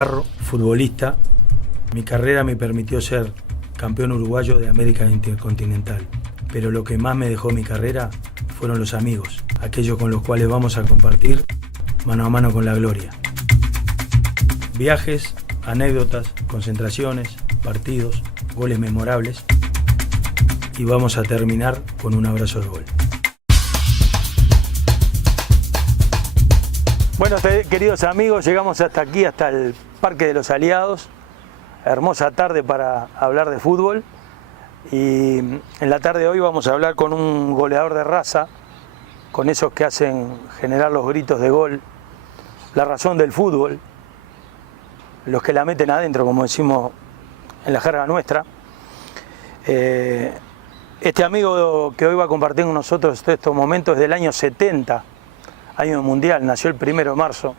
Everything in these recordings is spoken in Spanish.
Futbolista, mi carrera me permitió ser campeón uruguayo de América Intercontinental, pero lo que más me dejó mi carrera fueron los amigos, aquellos con los cuales vamos a compartir mano a mano con la gloria. Viajes, anécdotas, concentraciones, partidos, goles memorables, y vamos a terminar con un abrazo de gol. Bueno, queridos amigos, llegamos hasta aquí, hasta el Parque de los Aliados. Hermosa tarde para hablar de fútbol. Y en la tarde de hoy vamos a hablar con un goleador de raza, con esos que hacen generar los gritos de gol, la razón del fútbol, los que la meten adentro, como decimos en la jerga nuestra. Este amigo que hoy va a compartir con nosotros estos momentos es del año 70, año mundial, nació el 1 de marzo,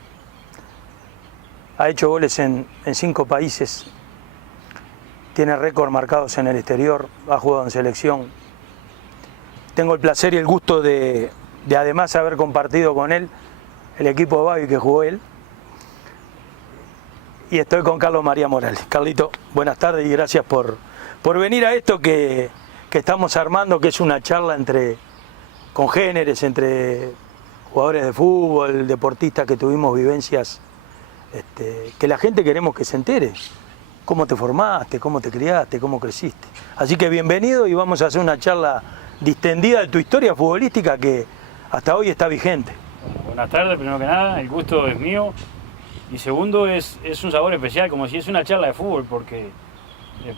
ha hecho goles en 5 países, tiene récord marcados en el exterior, ha jugado en selección. Tengo el placer y el gusto de además haber compartido con él el equipo de Babi que jugó él. Y estoy con Carlos María Morales. Carlito, buenas tardes y gracias por venir a esto que estamos armando, que es una charla entre congéneres, entre jugadores de fútbol, deportistas que tuvimos vivencias, que la gente queremos que se entere. Cómo te formaste, cómo te criaste, cómo creciste. Así que bienvenido y vamos a hacer una charla distendida de tu historia futbolística que hasta hoy está vigente. Bueno, buenas tardes, primero que nada, el gusto es mío. Y segundo, es un sabor especial, como si es una charla de fútbol, porque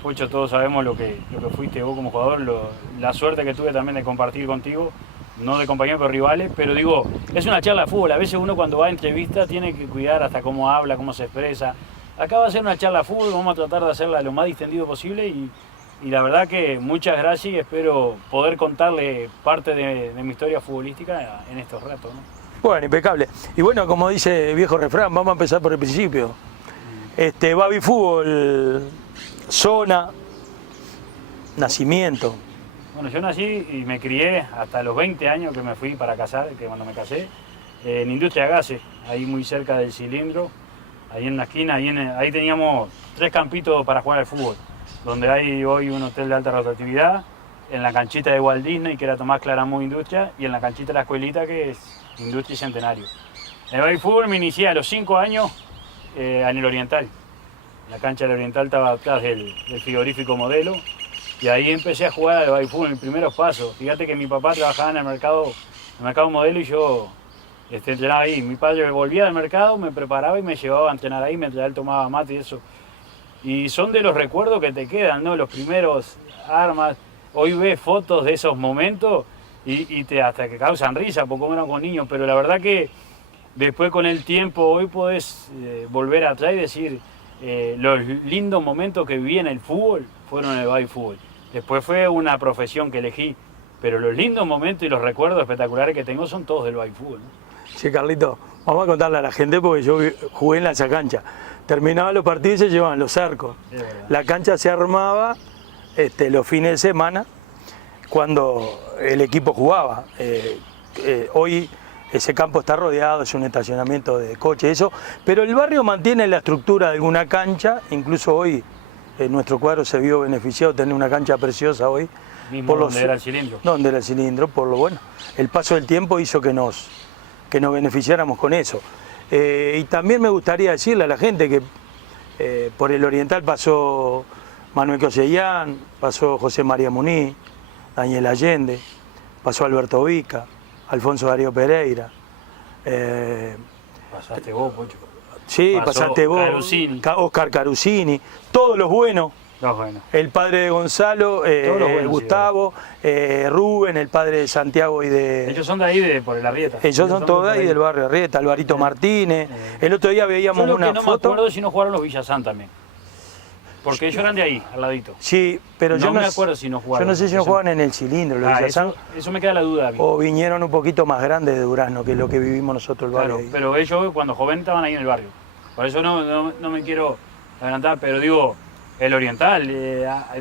Pocho, todos sabemos lo que fuiste vos como jugador, la suerte que tuve también de compartir contigo, no de compañeros pero rivales, pero digo, es una charla de fútbol. A veces uno cuando va a entrevista tiene que cuidar hasta cómo habla, cómo se expresa. Acá va a ser una charla de fútbol, vamos a tratar de hacerla lo más distendido posible y la verdad que muchas gracias y espero poder contarle parte de mi historia futbolística en estos ratos, ¿no? Bueno, impecable. Y bueno, como dice el viejo refrán, vamos a empezar por el principio. Babi Fútbol, zona, nacimiento. Bueno, yo nací y me crié hasta los 20 años que me fui para casar, que cuando me casé, en Industria Gases, ahí muy cerca del Cilindro, ahí en la esquina, ahí teníamos 3 campitos para jugar al fútbol, donde hay hoy un hotel de alta rotatividad, en la canchita de Walt Disney, que era Tomás Claramunt Industria, y en la canchita de la escuelita, que es Industria y Centenario. En el Babi Fútbol me inicié a los 5 años en el Oriental. La cancha del Oriental estaba atrás del frigorífico Modelo, y ahí empecé a jugar al Babi Fútbol en mis primeros pasos. Fíjate que mi papá trabajaba en el mercado Modelo y yo entrenaba ahí. Mi padre volvía del mercado, me preparaba y me llevaba a entrenar ahí, mientras él tomaba mate y eso. Y son de los recuerdos que te quedan, ¿no? Los primeros armas. Hoy ves fotos de esos momentos y hasta que causan risa, porque como eran con niños, pero la verdad que después con el tiempo hoy podés volver atrás y decir los lindos momentos que viví en el fútbol fueron en el Babi Fútbol. Después fue una profesión que elegí, pero los lindos momentos y los recuerdos espectaculares que tengo son todos del Babi Fútbol, ¿no? Sí, Carlito, vamos a contarle a la gente porque yo jugué en esa cancha. Terminaban los partidos y se llevaban los arcos. La cancha se armaba los fines de semana cuando el equipo jugaba. Hoy ese campo está rodeado, es un estacionamiento de coches, eso, pero el barrio mantiene la estructura de alguna cancha, incluso hoy nuestro cuadro se vio beneficiado de tener una cancha preciosa hoy. Mismo donde era el Cilindro. Donde era el Cilindro, por lo bueno. El paso del tiempo hizo que nos beneficiáramos con eso. Y también me gustaría decirle a la gente que por el Oriental pasó Manuel Cosellán, pasó José María Muniz, Daniel Allende, pasó Alberto Vica, Alfonso Darío Pereira. Pasaste vos, Pocho. Sí, pasaste vos, Oscar Carusini, todos los buenos. El padre de Gonzalo, Gustavo, Rubén, el padre de Santiago y de... Ellos son de ahí, por el Arrieta. Ellos son todos de ahí del barrio Arrieta, Alvarito Martínez. El otro día veíamos una foto... No me acuerdo si no jugaron los Villazán también. Porque ellos eran de ahí, al ladito. Sí, pero yo no me acuerdo si no jugaron. Yo no sé si no jugaban en el Cilindro, los Villazán. Eso me queda la duda. O vinieron un poquito más grandes de Durazno, que es lo que vivimos nosotros el barrio. Claro, pero ellos cuando joven estaban ahí en el barrio. Por eso no me quiero adelantar, pero digo... El Oriental,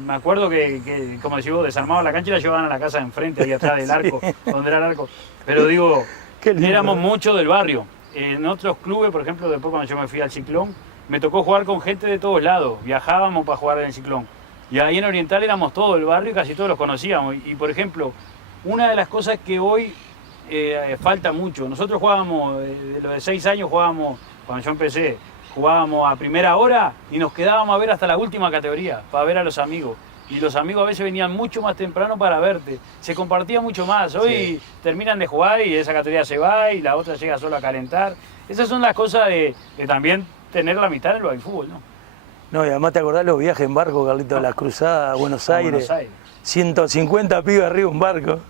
me acuerdo que, como decís vos, desarmaban la cancha y la llevaban a la casa de enfrente, ahí atrás del arco, donde era el arco. Pero digo, éramos muchos del barrio. En otros clubes, por ejemplo, después cuando yo me fui al Ciclón, me tocó jugar con gente de todos lados, viajábamos para jugar en el Ciclón. Y ahí en Oriental éramos todo el barrio y casi todos los conocíamos. Y por ejemplo, una de las cosas que hoy falta mucho, nosotros jugábamos, de los de 6 años jugábamos, cuando yo empecé, jugábamos a primera hora y nos quedábamos a ver hasta la última categoría, para ver a los amigos. Y los amigos a veces venían mucho más temprano para verte. Se compartía mucho más. Hoy terminan de jugar y esa categoría se va y la otra llega solo a calentar. Esas son las cosas de también tener la mitad del fútbol, ¿no? No, y además te acordás los viajes en barco, Carlito, de las cruzadas a Buenos Aires. 150 pibes arriba de un barco.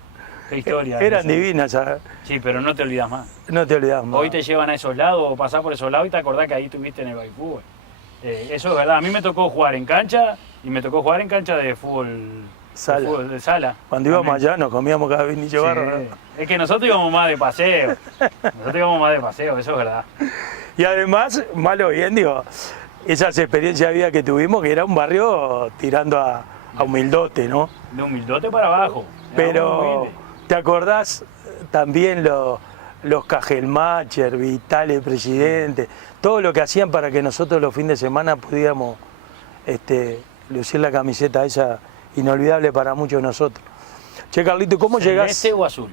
Qué historia. Eran divinas, ¿sabes? Sí, pero no te olvidas más. No te olvidas más. Hoy te llevan a esos lados o pasás por esos lados y te acordás que ahí estuviste en el fútbol. Eso es verdad. A mí me tocó jugar en cancha y me tocó jugar en cancha de fútbol sala. De, fútbol de sala. Cuando íbamos allá nos comíamos cada vinillo barro, ¿no? Es que nosotros íbamos más de paseo. Eso es verdad. Y además, malo o bien, digo, esas experiencias de vida que tuvimos, que era un barrio tirando a humildote, ¿no? De humildote para abajo. Pero, ¿te acordás también los Cajelmacher, Vitales, Presidente, todo lo que hacían para que nosotros los fines de semana pudiéramos lucir la camiseta esa inolvidable para muchos de nosotros? Che, Carlito, ¿cómo llegás? ¿Celeste o azul?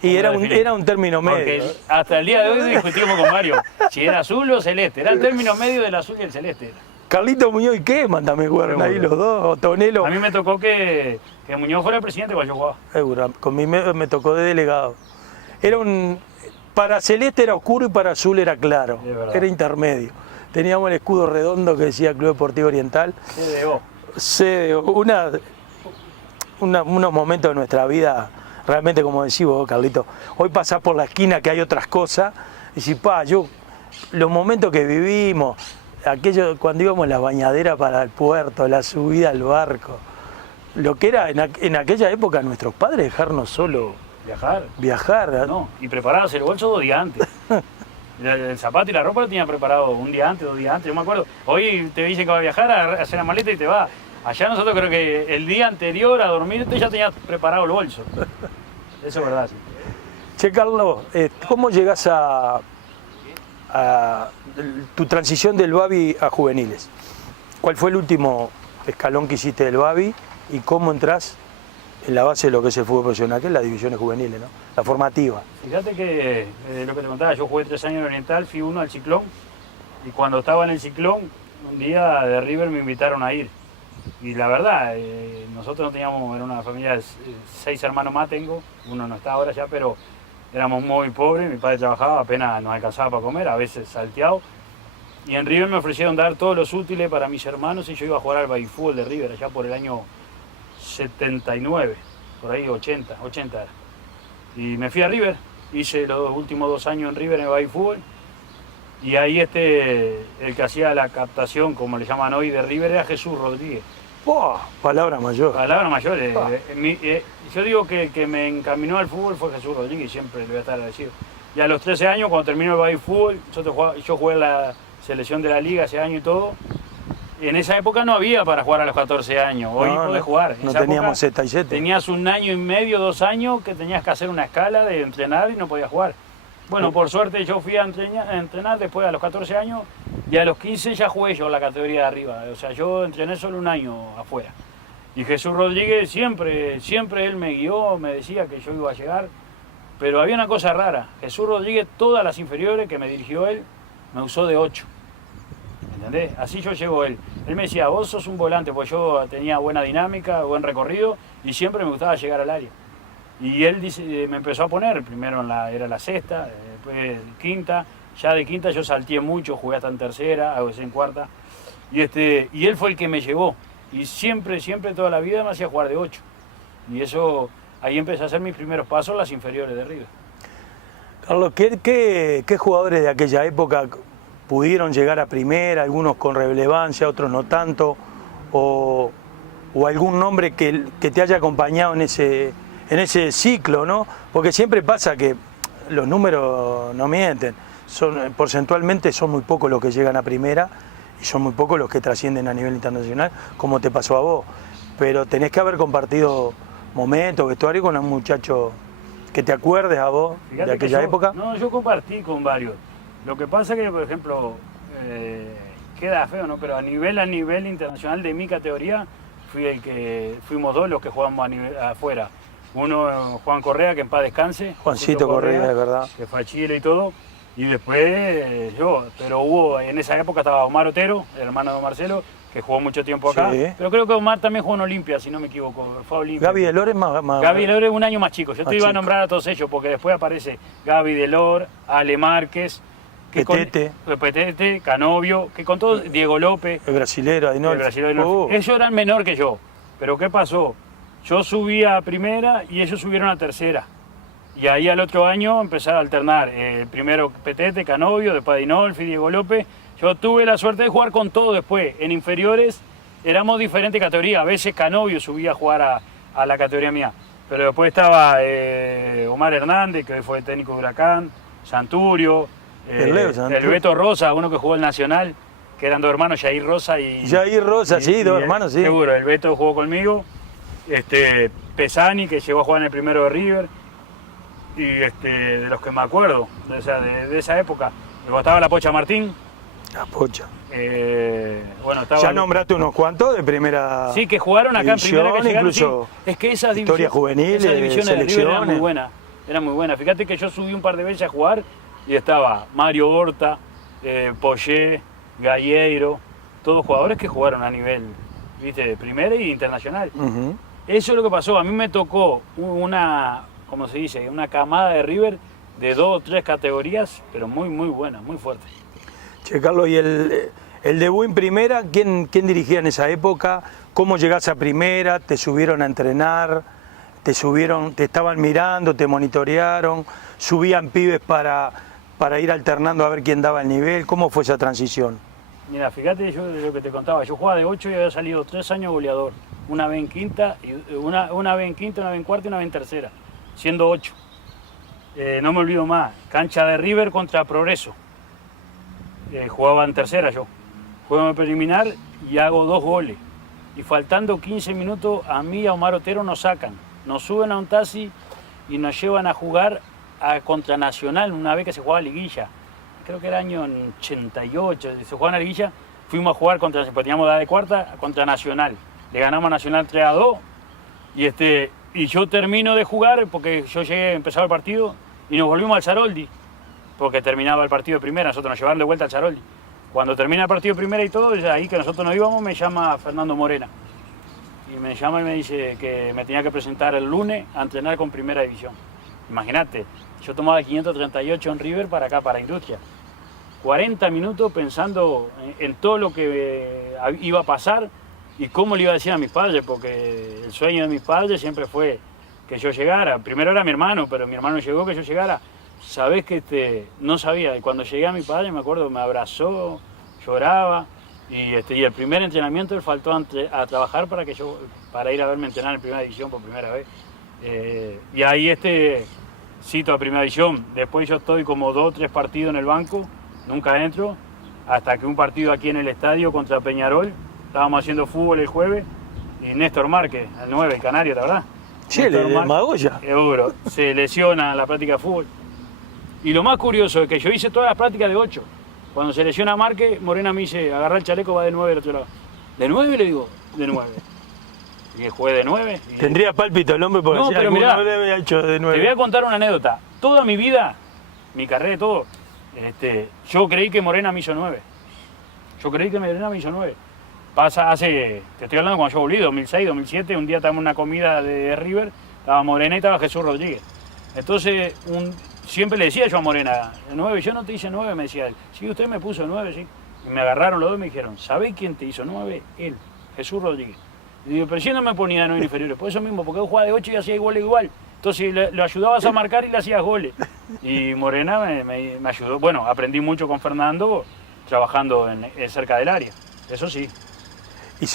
Y era un término medio. Porque hasta el día de hoy discutimos con Mario si era azul o celeste. Era el término medio del azul y el celeste. Carlito Muñoz y Keman también jugaron ahí los dos, o Tonelo. A mí me tocó que Muñoz fuera el presidente cuando yo jugaba. Con mí me tocó de delegado. Para celeste era oscuro y para azul era claro. Era intermedio. Teníamos el escudo redondo que decía Club Deportivo Oriental. Unos momentos de nuestra vida, realmente, como decís vos, Carlito, hoy pasás por la esquina que hay otras cosas, y decís, los momentos que vivimos, cuando íbamos en la bañadera para el puerto, la subida al barco, lo que era en aquella época nuestros padres dejarnos solo viajar. No, y prepararse el bolso 2 días antes. El zapato y la ropa lo tenían preparado 1 día antes, 2 días antes, yo me acuerdo. Hoy te dicen que vas a viajar, a hacer la maleta y te vas. Allá nosotros creo que el día anterior a dormir tú ya tenías preparado el bolso. Eso es verdad, sí. Che, Carlos, ¿cómo llegás a tu transición del Babi a juveniles? ¿Cuál fue el último escalón que hiciste del Babi y cómo entrás en la base de lo que es el fútbol profesional, que es las divisiones juveniles, ¿no? La formativa? Fíjate que lo que te contaba, yo jugué 3 años en Oriental, fui 1 al Ciclón, y cuando estaba en el Ciclón, un día de River me invitaron a ir. Y la verdad, nosotros no teníamos, era una familia de 6 hermanos más tengo, uno no está ahora ya, pero éramos muy pobres, mi padre trabajaba, apenas nos alcanzaba para comer, a veces salteado. Y en River me ofrecieron dar todos los útiles para mis hermanos y yo iba a jugar al babyfútbol de River allá por el año 79, por ahí 80 era. Y me fui a River, hice los últimos 2 años en River en el babyfútbol. Y ahí el que hacía la captación, como le llaman hoy, de River era Jesús Rodríguez. Palabra mayor. Palabra mayor. Yo digo que el que me encaminó al fútbol fue Jesús Rodríguez y siempre le voy a estar agradecido. Y a los 13 años, cuando terminó el babyfútbol, yo jugué en la selección de la liga ese año y todo. Y en esa época no había para jugar a los 14 años. Hoy podés jugar. No teníamos Z y Z. Tenías 1 año y medio, 2 años que tenías que hacer una escala de entrenar y no podías jugar. Bueno, por suerte yo fui a entrenar después a los 14 años y a los 15 ya jugué yo la categoría de arriba. O sea, yo entrené solo 1 año afuera. Y Jesús Rodríguez siempre él me guió, me decía que yo iba a llegar. Pero había una cosa rara. Jesús Rodríguez, todas las inferiores que me dirigió él, me usó de 8. ¿Entendés? Así yo llego él. Él me decía, vos sos un volante, porque yo tenía buena dinámica, buen recorrido y siempre me gustaba llegar al área. Y él me empezó a poner, primero era la sexta, después quinta, ya de quinta yo salteé mucho, jugué hasta en tercera, a veces en cuarta, y él fue el que me llevó, y siempre toda la vida me hacía jugar de 8, y eso, ahí empecé a hacer mis primeros pasos en las inferiores de River. Carlos, ¿qué jugadores de aquella época pudieron llegar a primera, algunos con relevancia, otros no tanto, o algún nombre que te haya acompañado en ese ciclo, ¿no? Porque siempre pasa que los números no mienten, porcentualmente son muy pocos los que llegan a primera y son muy pocos los que trascienden a nivel internacional, como te pasó a vos. Pero tenés que haber compartido momentos, vestuario con un muchacho que te acuerdes a vos. Fíjate de aquella época. No, yo compartí con varios. Lo que pasa es que, por ejemplo, queda feo, ¿no? Pero a nivel internacional de mi categoría, fuimos dos los que jugamos afuera. Uno, Juan Correa, que en paz descanse. Juancito Correa, es verdad. Que fue a Chile y todo. Y después yo, pero en esa época estaba Omar Otero, el hermano de Marcelo, que jugó mucho tiempo acá. Sí. Pero creo que Omar también jugó en Olimpia, si no me equivoco. Fue a Olimpia. Gaby Delor es más... Gaby Delor es un año más chico. Yo te iba a nombrar a todos ellos, porque después aparece Gaby Delor, Ale Márquez, Petete, Canovio, que con todos, Diego López. El brasilero, Ellos eran menor que yo. Pero ¿qué pasó? Yo subí a primera y ellos subieron a tercera. Y ahí al otro año empezaron a alternar. Primero Petete, Canovio, después Dinolfi, Diego López. Yo tuve la suerte de jugar con todo después. En inferiores éramos diferentes categorías. A veces Canovio subía a jugar a la categoría mía. Pero después estaba Omar Hernández, que hoy fue técnico de Huracán, Santurio, el Beto Rosa, uno que jugó el Nacional, que eran dos hermanos, Jair Rosa y... Jair Rosa, sí, dos hermanos, sí. Seguro, el Beto jugó conmigo. Pesani, que llegó a jugar en el primero de River. Y de los que me acuerdo, de esa época. Luego estaba la Pocha Martín. La Pocha. Bueno, estaba... ¿Ya nombraste unos cuantos de primera? Sí, que jugaron acá división, en primera, que llegaron, incluso sí. Es que esas historias juveniles, divisiones de River eran muy buenas. Eran muy buenas. Fíjate que yo subí un par de veces a jugar y estaba Mario Horta, Poyé, Galleiro, todos jugadores que jugaron a nivel, viste, de primera y internacional. Eso es lo que pasó. A mí me tocó una, ¿cómo se dice? Una camada de River de 2 o 3 categorías, pero muy, muy buena, muy fuerte. Che, Carlos, ¿y el debut en primera, quién dirigía en esa época? ¿Cómo llegás a primera? ¿Te subieron a entrenar? ¿Te estaban mirando, te monitorearon? ¿Subían pibes para ir alternando a ver quién daba el nivel? ¿Cómo fue esa transición? Mira, fíjate yo lo que te contaba. Yo jugaba de 8 y había salido 3 años goleador. Una vez en quinta, una vez en quinta, una vez en cuarta y una vez en tercera, siendo 8. No me olvido más, cancha de River contra Progreso. Jugaba en tercera yo. Juego en preliminar y hago 2 goles. Y faltando 15 minutos, a mí y a Omar Otero nos sacan. Nos suben a un taxi y nos llevan a jugar contra Nacional una vez que se jugaba liguilla. Creo que era año 88, se jugaba en la liguilla. Fuimos a jugar contra, teníamos edad de cuarta, contra Nacional. Le ganamos a Nacional 3-2 y yo termino de jugar porque yo llegué, empezaba el partido y nos volvimos al Saroldi porque terminaba el partido de primera, nosotros nos llevaron de vuelta al Saroldi. Cuando termina el partido de primera y todo, ya ahí que nosotros nos íbamos, me llama Fernando Morena y me llama y me dice que me tenía que presentar el lunes a entrenar con primera división. Imagínate, yo tomaba 538 en River para acá, para Industria. 40 minutos pensando en todo lo que iba a pasar y cómo le iba a decir a mis padres, porque el sueño de mis padres siempre fue que yo llegara. Primero era mi hermano, pero mi hermano llegó que yo llegara. Sabés que no sabía, y cuando llegué a mi padre, me acuerdo, me abrazó, lloraba, y el primer entrenamiento él faltó a trabajar para ir a verme entrenar en primera división por primera vez. Y ahí cito a primera división. Después yo estoy como 2 o 3 partidos en el banco, nunca entro, hasta que un partido aquí en el estadio contra Peñarol, estábamos haciendo fútbol el jueves, y Néstor Márquez, el 9, el canario, ¿te verdad? Sí, el de Magoya. Seguro, se lesiona la práctica de fútbol. Y lo más curioso es que yo hice todas las prácticas de 8. Cuando se lesiona Márquez, Morena me dice, agarra el chaleco, va de 9 del otro lado. ¿De 9? Le digo, de 9. Y jugué de 9. Tendría pálpito el hombre porque no, pero mirá, no le había hecho de 9. Te voy a contar una anécdota. Toda mi vida, mi carrera y todo, yo creí que Morena me hizo 9. Yo creí que Morena me hizo 9. Te estoy hablando cuando yo volví, 2006, 2007, un día estábamos en una comida de River, estaba Morena y estaba Jesús Rodríguez. Entonces, siempre le decía yo a Morena, 9, yo no te hice 9, me decía él. Sí, usted me puso 9, sí. Y me agarraron los dos y me dijeron, ¿sabés quién te hizo 9? Él, Jesús Rodríguez. Y digo, pero si no me ponía de 9 inferiores, por eso mismo, porque yo jugaba de 8 y hacía goles igual. Entonces lo ayudabas a marcar y le hacías goles. Y Morena me ayudó. Bueno, aprendí mucho con Fernando trabajando cerca del área, eso sí. Y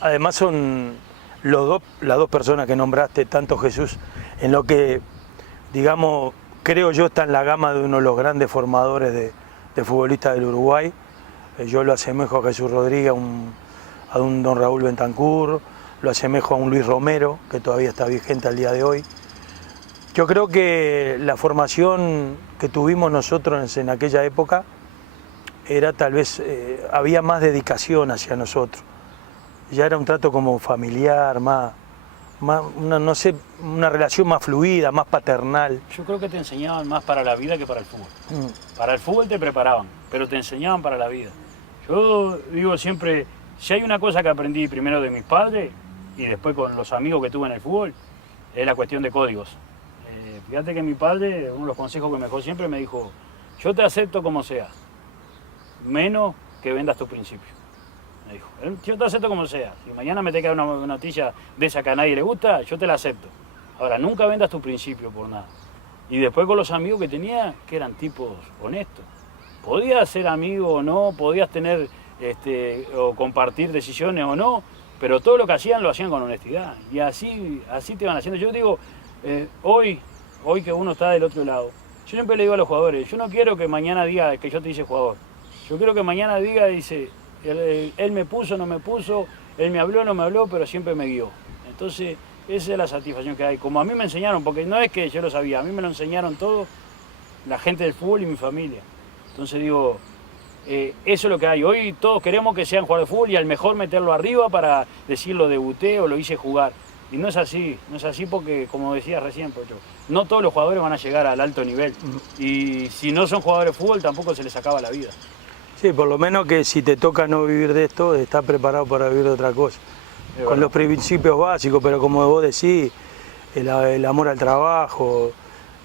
además son las dos personas que nombraste, tanto Jesús, en lo que, digamos, creo yo está en la gama de uno de los grandes formadores de futbolistas del Uruguay. Yo lo asemejo a Jesús Rodríguez, a un don Raúl Bentancur, lo asemejo a un Luis Romero, que todavía está vigente al día de hoy. Yo creo que la formación que tuvimos nosotros en aquella época era tal vez, había más dedicación hacia nosotros. Ya era un trato como familiar, no sé, una relación más fluida, más paternal. Yo creo que te enseñaban más para la vida que para el fútbol. Para el fútbol te preparaban, pero te enseñaban para la vida. Yo digo siempre, si hay una cosa que aprendí primero de mis padres y después con los amigos que tuve en el fútbol, es la cuestión de códigos. Fíjate que mi padre, uno de los consejos que me dejó siempre, me dijo, yo te acepto como seas, menos que vendas tu principio. Me dijo, yo te acepto como seas. Si mañana me te queda una noticia de esa que a nadie le gusta, yo te la acepto. Ahora, nunca vendas tu principio por nada. Y después con los amigos que tenía, que eran tipos honestos. Podías ser amigo o no, podías tener o compartir decisiones o no, pero todo lo que hacían lo hacían con honestidad. Y así te van haciendo. Yo digo, hoy que uno está del otro lado, yo siempre le digo a los jugadores, yo no quiero que mañana diga que yo te hice jugador. Yo quiero que mañana dice, él me puso, no me puso, él me habló, no me habló, pero siempre me guió. Entonces, esa es la satisfacción que hay. Como a mí me enseñaron, porque no es que yo lo sabía, a mí me lo enseñaron todo, la gente del fútbol y mi familia. Entonces digo, eso es lo que hay. Hoy todos queremos que sean jugadores de fútbol y al mejor meterlo arriba para decir lo debuté o lo hice jugar. Y no es así porque, como decía recién, Pocho, no todos los jugadores van a llegar al alto nivel. Y si no son jugadores de fútbol, tampoco se les acaba la vida. Sí, por lo menos que si te toca no vivir de esto, estás preparado para vivir de otra cosa. Con los principios básicos, pero como vos decís, el amor al trabajo,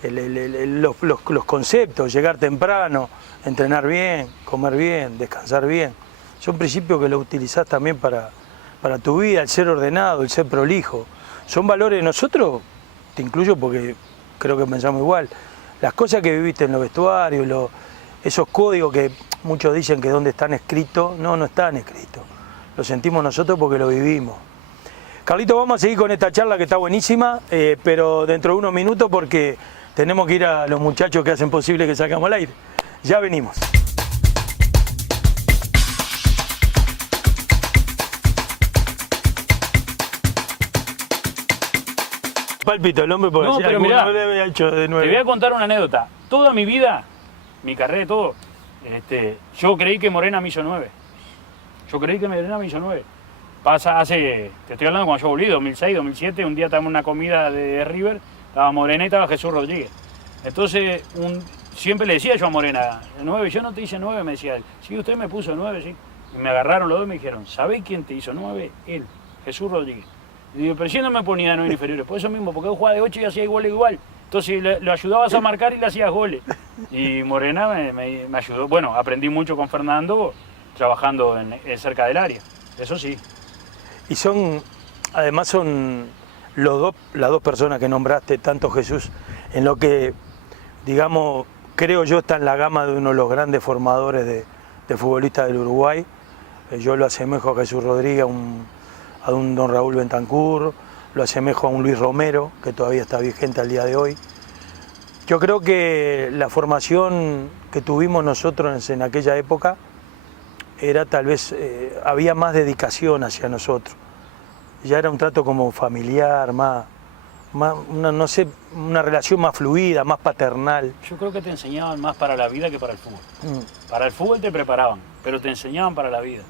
los conceptos, llegar temprano, entrenar bien, comer bien, descansar bien. Son principios que los utilizás también para tu vida, el ser ordenado, el ser prolijo. Son valores, nosotros, te incluyo porque creo que pensamos igual, las cosas que viviste en los vestuarios, esos códigos que muchos dicen que dónde están escritos, no están escritos. Lo sentimos nosotros porque lo vivimos. Carlito, vamos a seguir con esta charla que está buenísima, pero dentro de unos minutos porque tenemos que ir a los muchachos que hacen posible que salgamos al aire. Ya venimos. Palpito el hombre porque no, si pero alguno mirá, no le había hecho de nuevo. Te voy a contar una anécdota. Toda mi vida, mi carrera y todo, yo creí que Morena me hizo 9. Te estoy hablando cuando yo volví, 2006, 2007, un día estábamos en una comida de River, estaba Morena y estaba Jesús Rodríguez. Entonces, siempre le decía yo a Morena, 9, yo no te hice 9, me decía él. Sí, usted me puso 9, sí. Y me agarraron los dos y me dijeron, ¿sabés quién te hizo 9? Él, Jesús Rodríguez. Y digo, pero si no me ponía 9 inferiores, por eso mismo, porque él jugaba de 8 y hacía goles igual. Entonces lo ayudabas a marcar y le hacías goles. Y Morena me ayudó. Bueno, aprendí mucho con Fernando trabajando cerca del área, eso sí. Y además son las dos personas que nombraste, tanto Jesús, en lo que, digamos, creo yo está en la gama de uno de los grandes formadores de futbolistas del Uruguay. Yo lo asemejo a Jesús Rodríguez, a un don Raúl Bentancur, lo asemejo a un Luis Romero, que todavía está vigente al día de hoy. Yo creo que la formación que tuvimos nosotros en aquella época era tal vez, había más dedicación hacia nosotros. Ya era un trato como familiar, no sé, una relación más fluida, más paternal. Yo creo que te enseñaban más para la vida que para el fútbol. Para el fútbol te preparaban, pero te enseñaban para la vida.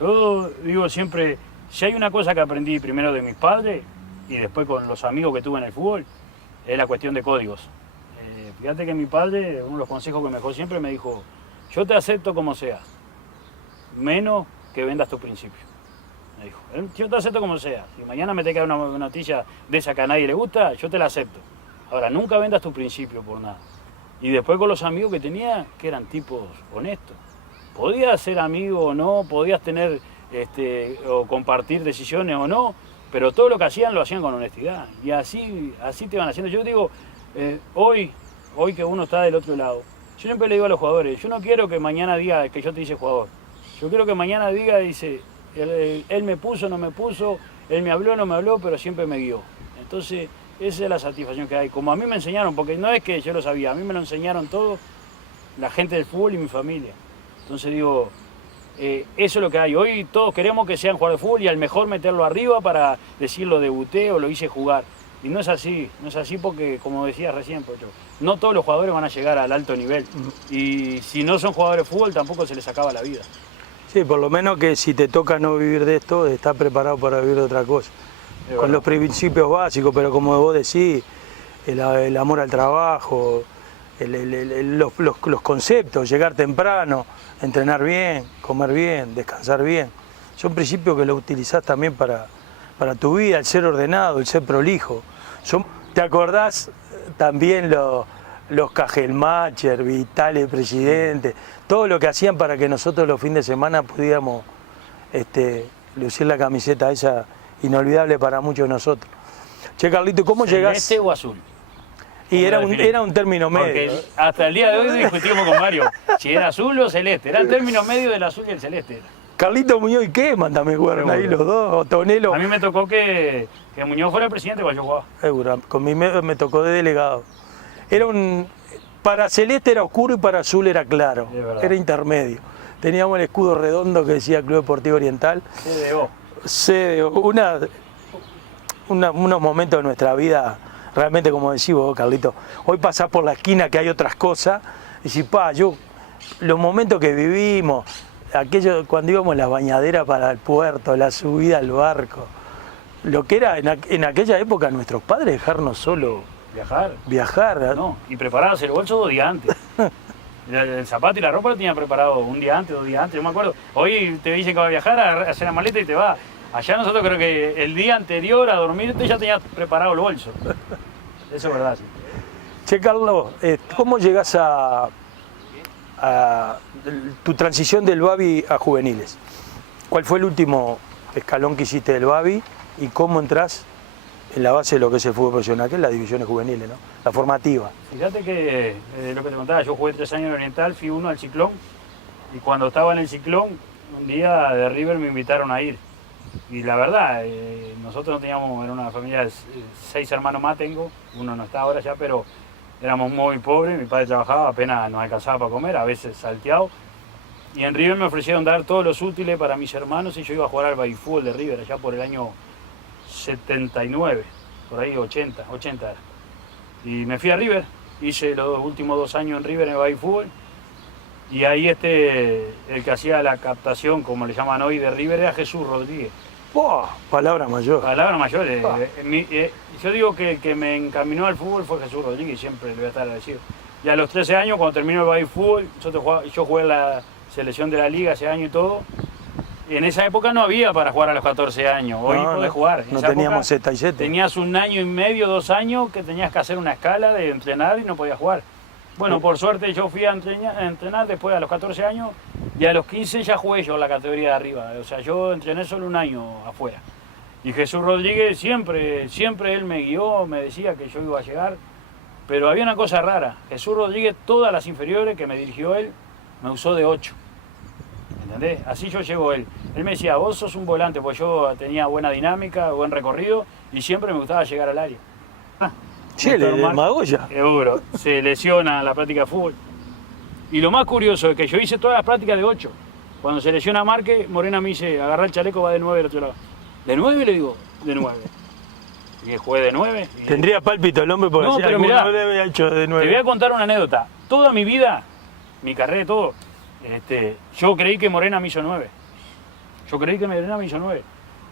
Yo digo siempre, si hay una cosa que aprendí primero de mis padres y después con los amigos que tuve en el fútbol, es la cuestión de códigos. Fíjate que mi padre, uno de los consejos que me dejó siempre, me dijo, yo te acepto como seas, menos que vendas tu principio. Me dijo, yo te acepto como seas. Si mañana me te queda una noticia de esa que a nadie le gusta, yo te la acepto. Ahora, nunca vendas tu principio por nada. Y después con los amigos que tenía, que eran tipos honestos. Podías ser amigo o no, podías tener o compartir decisiones o no, pero todo lo que hacían lo hacían con honestidad. Y así te van haciendo. Yo digo, hoy que uno está del otro lado, yo siempre le digo a los jugadores, yo no quiero que mañana diga que yo te hice jugador. Yo quiero que mañana dice, él me puso, no me puso, él me habló, no me habló, pero siempre me guió. Entonces, esa es la satisfacción que hay. Como a mí me enseñaron, porque no es que yo lo sabía, a mí me lo enseñaron todo, la gente del fútbol y mi familia. Entonces digo, eso es lo que hay. Hoy todos queremos que sean jugadores de fútbol y al mejor meterlo arriba para decir lo debuté o lo hice jugar. Y no es así porque, como decías recién, Pocho, no todos los jugadores van a llegar al alto nivel. Y si no son jugadores de fútbol, tampoco se les acaba la vida. Sí, por lo menos que si te toca no vivir de esto, estás preparado para vivir de otra cosa. Con los principios básicos, pero como vos decís, el amor al trabajo, los conceptos, llegar temprano, entrenar bien, comer bien, descansar bien. Son principios que los utilizás también para tu vida, el ser ordenado, el ser prolijo. ¿Te acordás también los Cajelmacher, Vitales, presidente, todo lo que hacían para que nosotros los fines de semana pudiéramos lucir la camiseta esa inolvidable para muchos de nosotros? Che, Carlito, ¿cómo llegás? ¿Celeste o azul? Y era un término medio. Porque hasta el día de hoy discutimos con Mario si era azul o celeste. Era el término medio del azul y el celeste. Carlito Muñoz y Keman también jugaron ahí los dos, Tonelo. A mí me tocó que Muñoz fuera el presidente cuando yo jugaba. Seguro, con mí me tocó de delegado. Para celeste era oscuro y para azul era claro, era intermedio. Teníamos el escudo redondo que decía Club Deportivo Oriental. CDO. Unos momentos de nuestra vida, realmente como decís vos, Carlito, hoy pasás por la esquina que hay otras cosas, y decís, los momentos que vivimos, aquello cuando íbamos en las bañaderas para el puerto, la subida al barco, lo que era en aquella época nuestros padres dejarnos solo viajar. No, y prepararse el bolso 2 días antes. El zapato y la ropa lo tenían preparado 1 día antes, 2 días antes, yo me acuerdo. Hoy te dicen que va a viajar, a hacer la maleta y te va. Allá nosotros creo que el día anterior a dormirte ya tenías preparado el bolso. Eso es verdad, sí. Che, Carlos, ¿cómo llegás a tu transición del Babi a juveniles? ¿Cuál fue el último escalón que hiciste del Babi y cómo entrás en la base de lo que es el fútbol profesional, que es las divisiones juveniles, ¿no? La formativa? Fíjate que lo que te contaba, yo jugué 3 años en Oriental, fui 1 al Ciclón, y cuando estaba en el Ciclón, un día de River me invitaron a ir. Y la verdad, nosotros no teníamos, era una familia de 6 hermanos más tengo, uno no está ahora ya, pero éramos muy pobres, mi padre trabajaba, apenas nos alcanzaba para comer, a veces salteado. Y en River me ofrecieron dar todos los útiles para mis hermanos y yo iba a jugar al babyfútbol de River allá por el año 79, por ahí 80 era. Y me fui a River, hice los últimos 2 años en River en el babyfútbol. Y ahí el que hacía la captación, como le llaman hoy, de River era Jesús Rodríguez. Palabra mayor. Palabra mayor. Yo digo que el que me encaminó al fútbol fue Jesús Rodríguez y siempre le voy a estar agradecido. Y a los 13 años, cuando terminó el baby fútbol, yo jugué en la selección de la liga ese año y todo. Y en esa época no había para jugar a los 14 años. Hoy podés jugar. No teníamos Z y Z. Tenías 1 año y medio, 2 años que tenías que hacer una escala de entrenar y no podías jugar. Bueno, por suerte yo fui a entrenar después a los 14 años y a los 15 ya jugué yo la categoría de arriba. O sea, yo entrené solo 1 año afuera. Y Jesús Rodríguez siempre él me guió, me decía que yo iba a llegar. Pero había una cosa rara. Jesús Rodríguez, todas las inferiores que me dirigió él, me usó de 8. ¿Entendés? Así yo llego él. Él me decía, vos sos un volante, pues yo tenía buena dinámica, buen recorrido y siempre me gustaba llegar al área. Chile, de Magoya. Seguro, se lesiona la práctica de fútbol. Y lo más curioso es que yo hice todas las prácticas de 8. Cuando se lesiona Marque, Morena me dice, agarrá el chaleco, va de 9 al otro lado. ¿De 9? Le digo, de 9. Y jugué de 9. Tendría pálpito el hombre porque no, pero mirá, no le había hecho de 9. Te voy a contar una anécdota. Toda mi vida, mi carrera y todo, yo creí que Morena me hizo 9.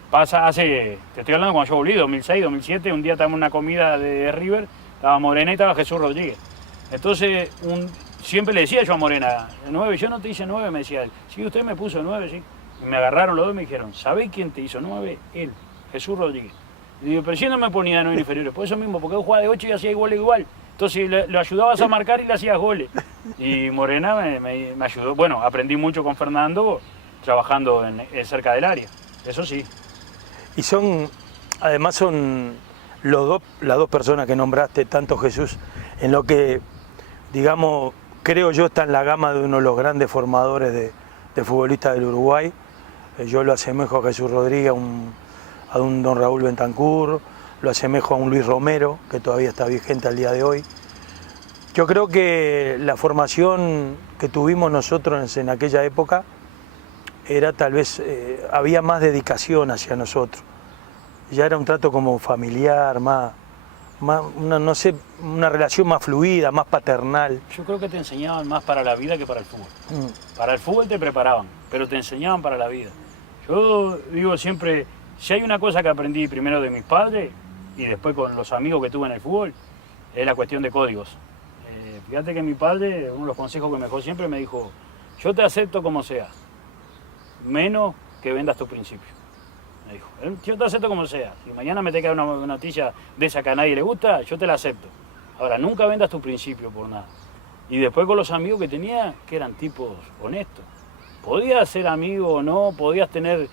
Te estoy hablando cuando yo volví, 2006, 2007, un día estábamos en una comida de River, estaba Morena y estaba Jesús Rodríguez. Entonces, siempre le decía yo a Morena, 9, yo no te hice 9, me decía él. Sí, usted me puso 9, sí. Y me agarraron los dos y me dijeron, ¿sabés quién te hizo 9? Él, Jesús Rodríguez. Y digo, pero si no me ponía 9 inferiores, por eso mismo, porque él jugaba de 8 y hacía goles igual. Entonces lo ayudabas a marcar y le hacías goles. Y Morena me ayudó. Bueno, aprendí mucho con Fernando trabajando cerca del área, eso sí. Y además son las dos personas que nombraste, tanto Jesús, en lo que, digamos, creo yo está en la gama de uno de los grandes formadores de futbolistas del Uruguay. Yo lo asemejo a Jesús Rodríguez, a un don Raúl Bentancur, lo asemejo a un Luis Romero, que todavía está vigente al día de hoy. Yo creo que la formación que tuvimos nosotros en aquella época era tal vez, había más dedicación hacia nosotros. Ya era un trato como familiar, más no sé, una relación más fluida, más paternal. Yo creo que te enseñaban más para la vida que para el fútbol. Para el fútbol te preparaban, pero te enseñaban para la vida. Yo digo siempre, si hay una cosa que aprendí primero de mis padres y después con los amigos que tuve en el fútbol, es la cuestión de códigos. Fíjate que mi padre, uno de los consejos que me dejó siempre, me dijo, yo te acepto como seas, menos que vendas tu principio. Me dijo, yo te acepto como sea. Si mañana me te cae una noticia de esa que a nadie le gusta, yo te la acepto. Ahora, nunca vendas tu principio por nada. Y después con los amigos que tenía, que eran tipos honestos. Podías ser amigo o no, podías tener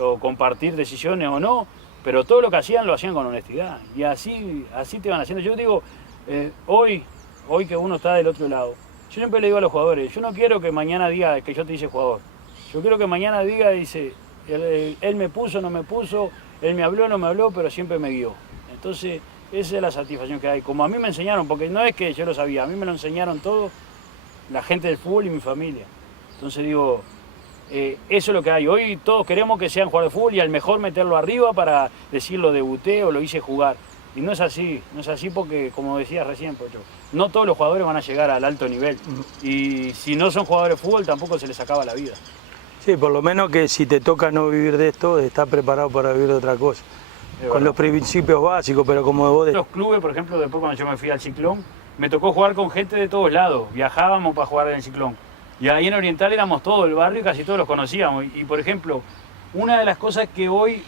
o compartir decisiones o no, pero todo lo que hacían lo hacían con honestidad. Y así te van haciendo. Yo digo, hoy que uno está del otro lado, yo siempre le digo a los jugadores, yo no quiero que mañana diga que yo te hice jugador. Yo quiero que mañana dice, él me puso, no me puso, él me habló, no me habló, pero siempre me guió. Entonces, esa es la satisfacción que hay. Como a mí me enseñaron, porque no es que yo lo sabía, a mí me lo enseñaron todo, la gente del fútbol y mi familia. Entonces digo, eso es lo que hay. Hoy todos queremos que sean jugadores de fútbol y al mejor meterlo arriba para decir lo debuté o lo hice jugar. Y no es así porque, como decías recién, Pocho, no todos los jugadores van a llegar al alto nivel. Y si no son jugadores de fútbol, tampoco se les acaba la vida. Sí, por lo menos que si te toca no vivir de esto, estás preparado para vivir de otra cosa. Con los principios básicos, pero como vos... Los clubes, por ejemplo, después cuando yo me fui al Ciclón, me tocó jugar con gente de todos lados. Viajábamos para jugar en el Ciclón. Y ahí en Oriental éramos todo el barrio y casi todos los conocíamos. Y por ejemplo, una de las cosas que hoy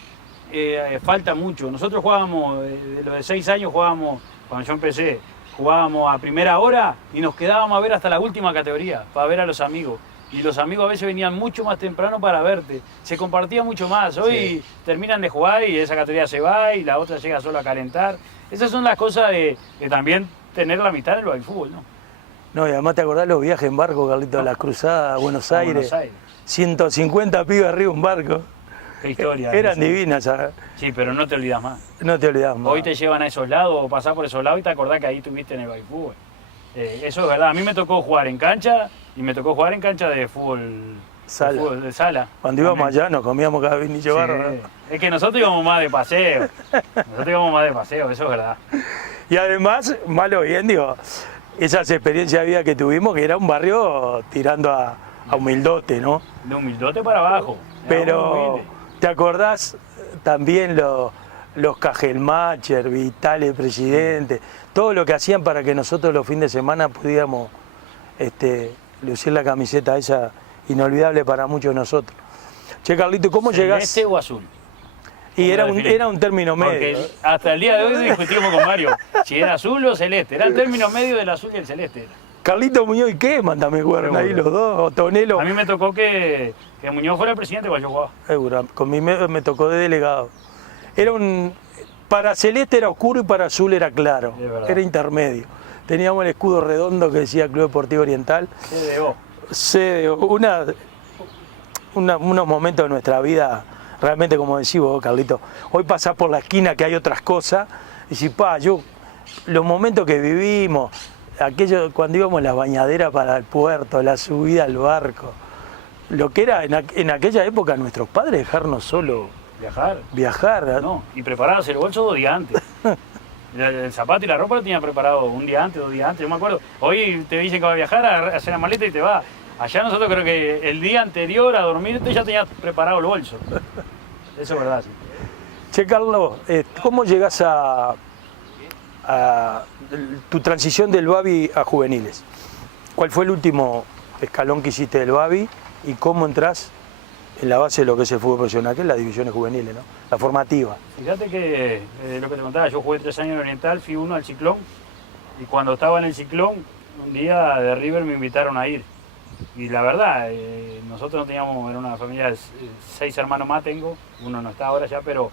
falta mucho, nosotros jugábamos, de los de 6 años jugábamos, cuando yo empecé, jugábamos a primera hora y nos quedábamos a ver hasta la última categoría, para ver a los amigos. Y los amigos a veces venían mucho más temprano para verte. Se compartía mucho más. Hoy terminan de jugar y esa categoría se va y la otra llega solo a calentar. Esas son las cosas de también tener la mitad en lo del fútbol, ¿no? No, y además te acordás los viajes en barco, Carlito, las cruzadas a Buenos Aires. 150 pibes arriba de un barco. Qué historia. Eran divinas. ¿Sabes? Sí, pero no te olvidas más. No te olvidas más. Hoy te llevan a esos lados o pasás por esos lados y te acordás que ahí estuviste en el fútbol. Eso es verdad. A mí me tocó jugar en cancha y me tocó jugar en cancha de fútbol sala. De sala. Cuando íbamos allá nos comíamos cada vinillo barro. ¿No? Es que nosotros íbamos más de paseo. Eso es verdad. Y además, mal o bien, digo, esas experiencias de vida que tuvimos, que era un barrio tirando a humildote, ¿no? De humildote para abajo. Pero, ¿te acordás también los Cajelmacher, Vitales, presidente, todo lo que hacían para que nosotros los fines de semana pudiéramos lucir la camiseta esa inolvidable para muchos de nosotros? Che, Carlito, ¿cómo llegás? ¿Celeste o azul? Y era un término medio. Porque hasta el día de hoy discutimos con Mario si era azul o celeste. Era el término medio del azul y el celeste. Carlito Muñoz y Keman también jugaron ahí los dos, o Tonelo. A mí me tocó que Muñoz fuera el presidente cuando yo jugaba. Con mí me tocó de delegado. Para celeste era oscuro y para azul era claro. Era intermedio. Teníamos el escudo redondo que decía Club Deportivo Oriental. Unos momentos de nuestra vida, realmente como decís vos, Carlito. Hoy pasás por la esquina que hay otras cosas y decís, los momentos que vivimos, cuando íbamos en las bañaderas para el puerto, la subida al barco, lo que era en aquella época nuestros padres dejarnos solo viajar. No, y prepararse el bolso 2 días antes. El zapato y la ropa lo tenía preparado 1 día antes, 2 días antes, yo me acuerdo. Hoy te dicen que va a viajar, a hacer la maleta y te va. Allá nosotros creo que el día anterior a dormirte ya tenías preparado el bolso. Eso es verdad, sí. Che, Carlos, ¿cómo llegás a tu transición del Babi a juveniles? ¿Cuál fue el último escalón que hiciste del Babi y cómo entrás en la base de lo que es el fútbol profesional, que es las divisiones juveniles, ¿no? La formativa? Fíjate que lo que te contaba, yo jugué 3 años en Oriental, fui 1 al Ciclón y cuando estaba en el Ciclón, un día de River me invitaron a ir. Y la verdad, nosotros no teníamos, era una familia de 6 hermanos más tengo, uno no está ahora ya, pero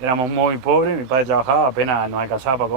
éramos muy pobres, mi padre trabajaba, apenas nos alcanzaba para comer.